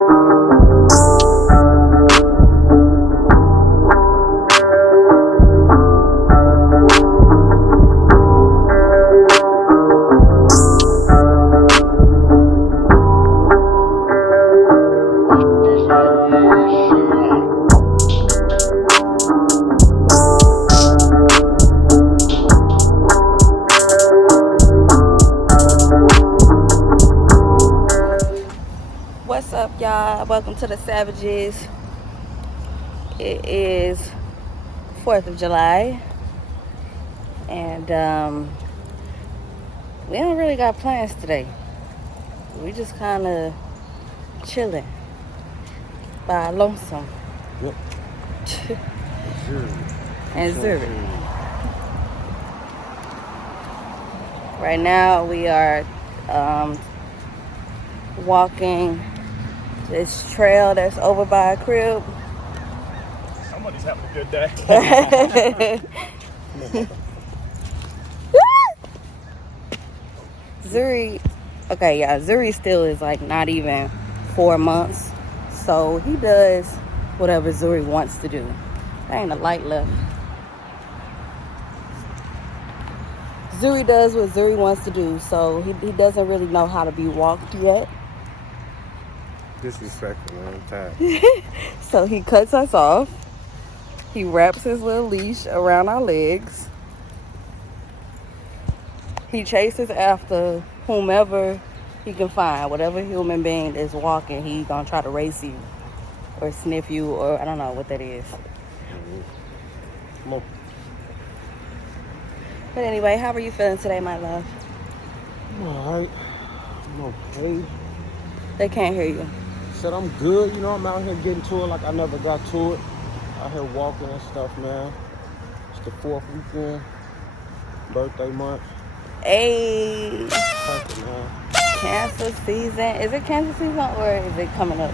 What's up, y'all? Welcome to the Savages. It is 4th of July, and we don't really got plans today. We just kind of chilling by our lonesome. Yep. And Zurich. Right now we are walking this trail that's over by a crib. Somebody's having a good day. Zuri, okay, yeah, Zuri still is like not even 4 months, so he does whatever Zuri wants to do. There ain't a light left. Zuri does what Zuri wants to do, so he doesn't really know how to be walked yet. Disrespectful, man. I'm tired. So he cuts us off. He wraps his little leash around our legs. He chases after whomever he can find. Whatever human being is walking, he gonna try to race you or sniff you, or I don't know what that is. Come on. But anyway, how are you feeling today, my love? I'm alright. I'm okay. They can't hear you. Said I'm good. You know, I'm out here getting to it like I never got to it. Out here walking and stuff, man. It's the 4th weekend. Birthday month. Hey, Perfect, man. cancer season. Is it cancer season or is it coming up?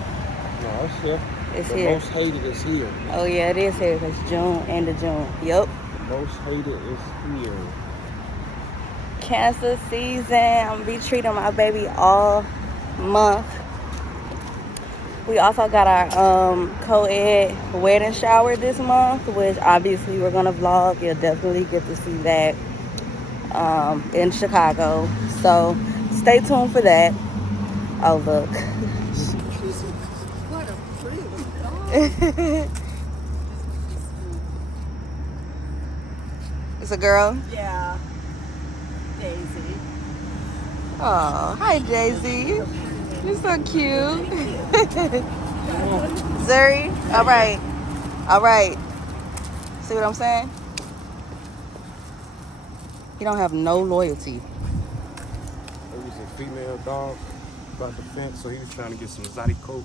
No, it's here. It's the here. most hated is here. Oh yeah, it is here. It's June, end of June. Yup. The most hated is here. Cancer season. I'm gonna be treating my baby all month. We also got our co-ed wedding shower this month, which obviously we're gonna vlog. You'll definitely get to see that in Chicago. So stay tuned for that. Oh look. What a pretty dog. It's a girl. Yeah. Daisy. Oh, hi Daisy. You're so cute. Zuri, all right. All right. See what I'm saying? He don't have no loyalty. There was a female dog about the fence, so he was trying to get some exotic coat.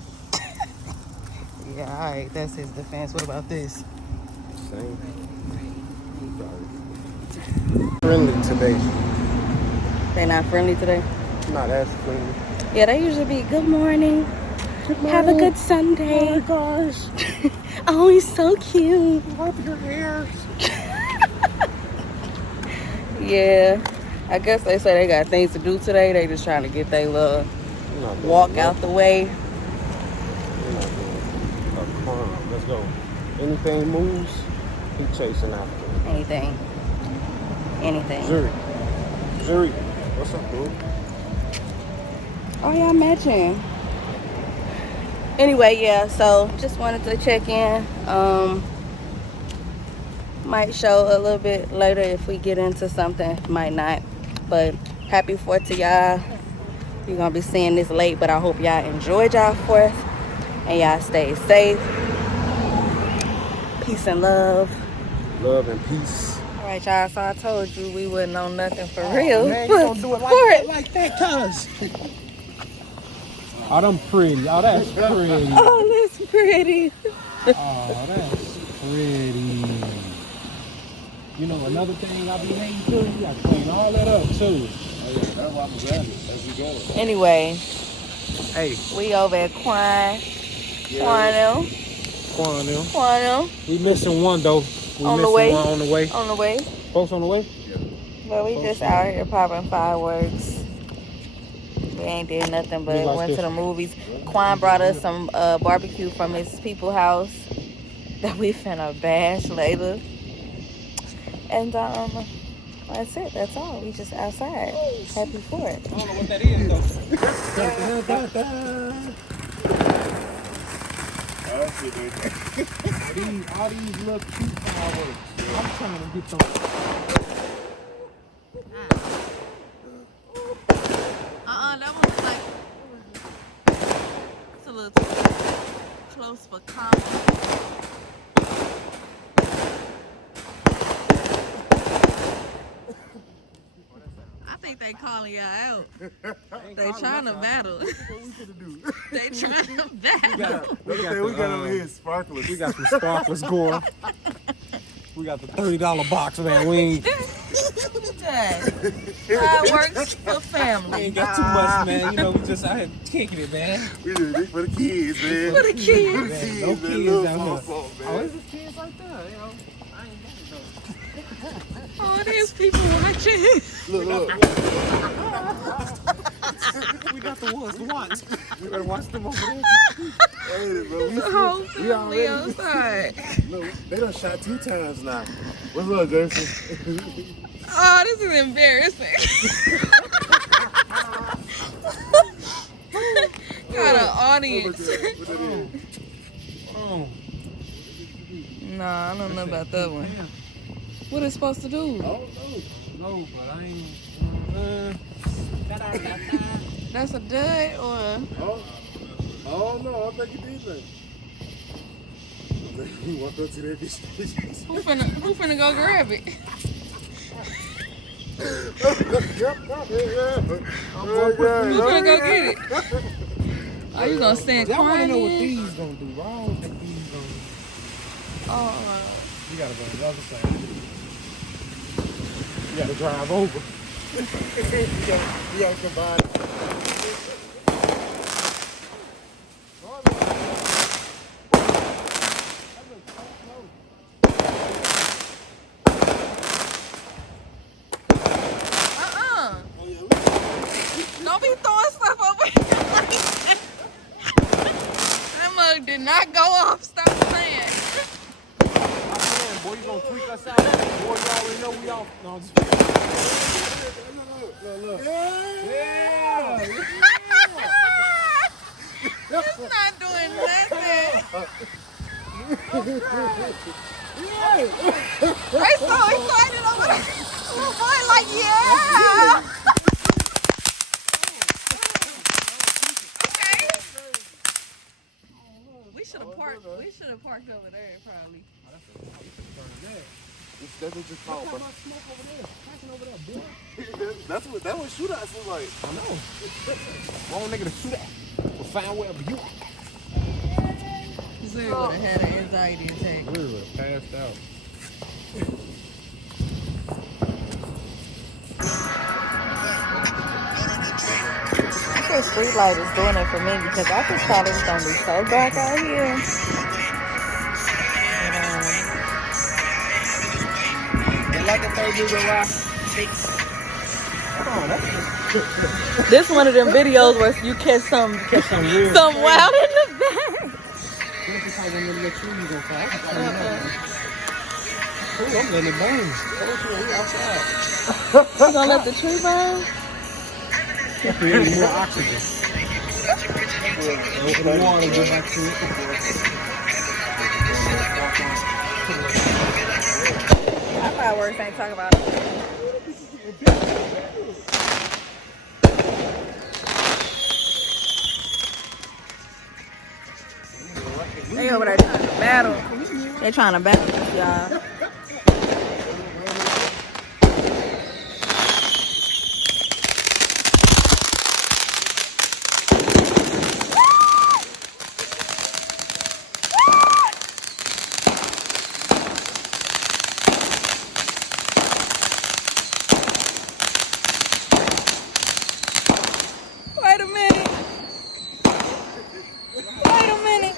Yeah, all right. That's his defense. What about this? Same. Friendly today. They not friendly today? Not as friendly. Yeah, they usually be, good morning. Have a good Sunday. Oh my gosh. Oh, he's so cute. Wipe your ears. Yeah. I guess they say they got things to do today. They just trying to get their little walk out the way. We're not doing a crime. Let's go. Anything moves, he chasing after it. Anything. Zuri, what's up, dude? Oh, yeah, matching. Anyway, yeah, so just wanted to check in. Might show a little bit later if we get into something. Might not. But happy 4th to y'all. You're going to be seeing this late, but I hope y'all enjoyed y'all 4th. And y'all stay safe. Peace and love. Love and peace. All right, y'all. So I told you we wouldn't know nothing for real. Man, you don't do it like that, cuz. Oh, them pretty. Oh, that's pretty. Oh, that's pretty. Oh, that's pretty. You know, another thing I be hating too, you gotta clean all that up too. Oh yeah, that's why I'm glad as we go. Anyway, Hey, we over at Quano. We missing one though. We On the missing way. one on the way. On the way. Folks on the way? But we just out here popping fireworks. We ain't did nothing but We like went to this. the movies. Quan brought us some barbecue from his people's house that we finna bash later. And that's it. That's all. We just outside. Happy for it. I don't know what that is though. all these little cute fireworks. I'm trying to get some. That was like it's a little too close for comfort. I think they calling y'all out. They trying to battle. They trying to battle. We got over here sparklers. We got some sparklers going. We got the $30 box, man. We ain't Fireworks for we family. ain't got too much, man. You know, we just out here kicking it, man. We did this for the kids, man. For the kids. Man, no man. kids Little down here. folks, man. Oh, it's just kids right there, you know. I ain't got it Oh, there's people watching. Look. though. We got the ones to watch. We better watch them over there. Hey, bro, The whole family outside. look, they done shot 2 times now. What's up, Jason? Oh, this is embarrassing. Got an audience. What that is? Oh, Nah, I don't know about that one. What it's supposed to do? I don't know. no, but I ain't. That's a dud or I don't know. I think it did that. You walk up to that bitch. who finna go grab it? Who finna go get it? Are you gonna stand Y'all wanna crying know what in? these gonna do? I don't think these gonna. Oh, You gotta go on the other side. You gotta drive over. You gotta combine it. don't be throwing stuff over here like that. That mug did not go off. Stop playing. Boy, you gonna tweak us out. Boy, you already know we off. No, I'm just Look. yeah. It's not doing nothing. They so excited over there. Little boy like, yeah. Okay. We should have parked over there probably. That's what you call, bro. Smoke over there. Cracking over there, boy. That's what shootouts look like. I know. Wrong nigga to shoot at. We'll find wherever you at. Zuri would have had an anxiety attack. We were passed out. I feel street light is doing it for me because I just thought it was gonna be so dark out here. Like a third dude This one of them videos where you catch some wild in the back. I'm letting it burn. We outside. You gonna let the tree burn? Creating more oxygen. Open the water, go back to it. Our fireworks ain't talking about it. They over there trying to battle. They trying to battle this, y'all. Wait a minute. Wait a minute.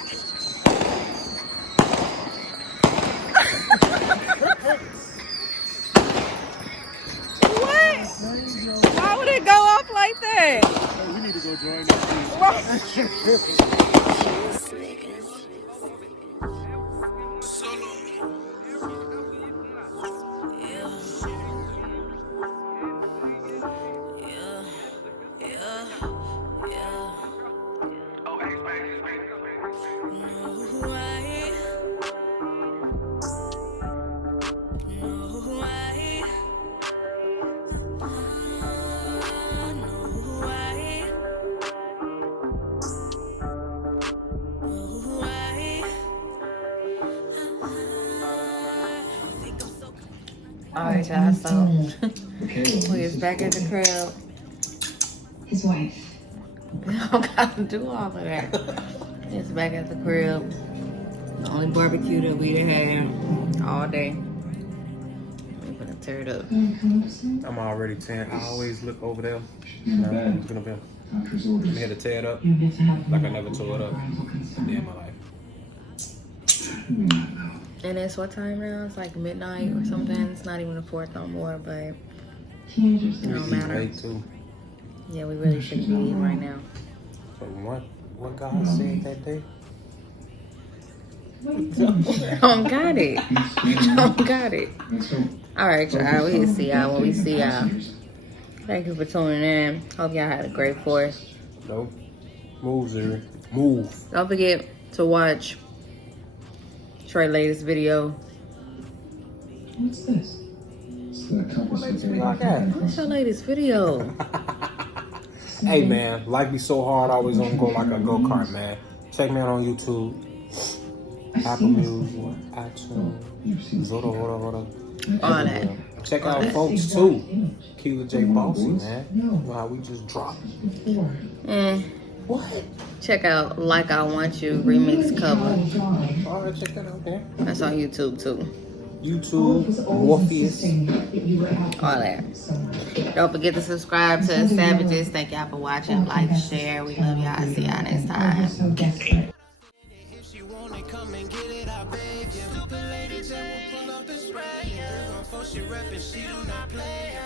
Alright, y'all, so we is back at the crib. His wife. We don't gotta do all of that. It's back at the crib. The only barbecue that we had all day. We're gonna tear it up. I'm already 10. I always look over there. It's gonna be. I'm here to tear it up like I never tore it up a day in my life. And it's what time now? It's like midnight or something. It's not even the 4th no more, but it don't matter. Late too. Yeah, we really shouldn't be eating right now. So what God said that day? You don't got it. You don't got it. All right, y'all. We'll see y'all when we see y'all. Thank you for tuning in. Hope y'all had a great 4th. No. Move, Zuri. Move. Don't forget to watch Trey's latest video. What's this? What's your latest video? Hey, man. Life be so hard. I always on go like a go-kart, man. Check me out on YouTube. Apple Music, iTunes, Zoro. All that. Check out folks too. Akilah Jae Bossy, man. You know how we just dropped. What? Check out Like I Want You remix cover. Alright, check that out there. That's on YouTube too. YouTube, Morpheus. All that. Don't forget to subscribe to the Savages. Thank y'all for watching. Like, share. We love y'all. See y'all next time. Come and get it, I beg you. Stupid ladies that will pull up and spray ya. She reppin', she do not play ya.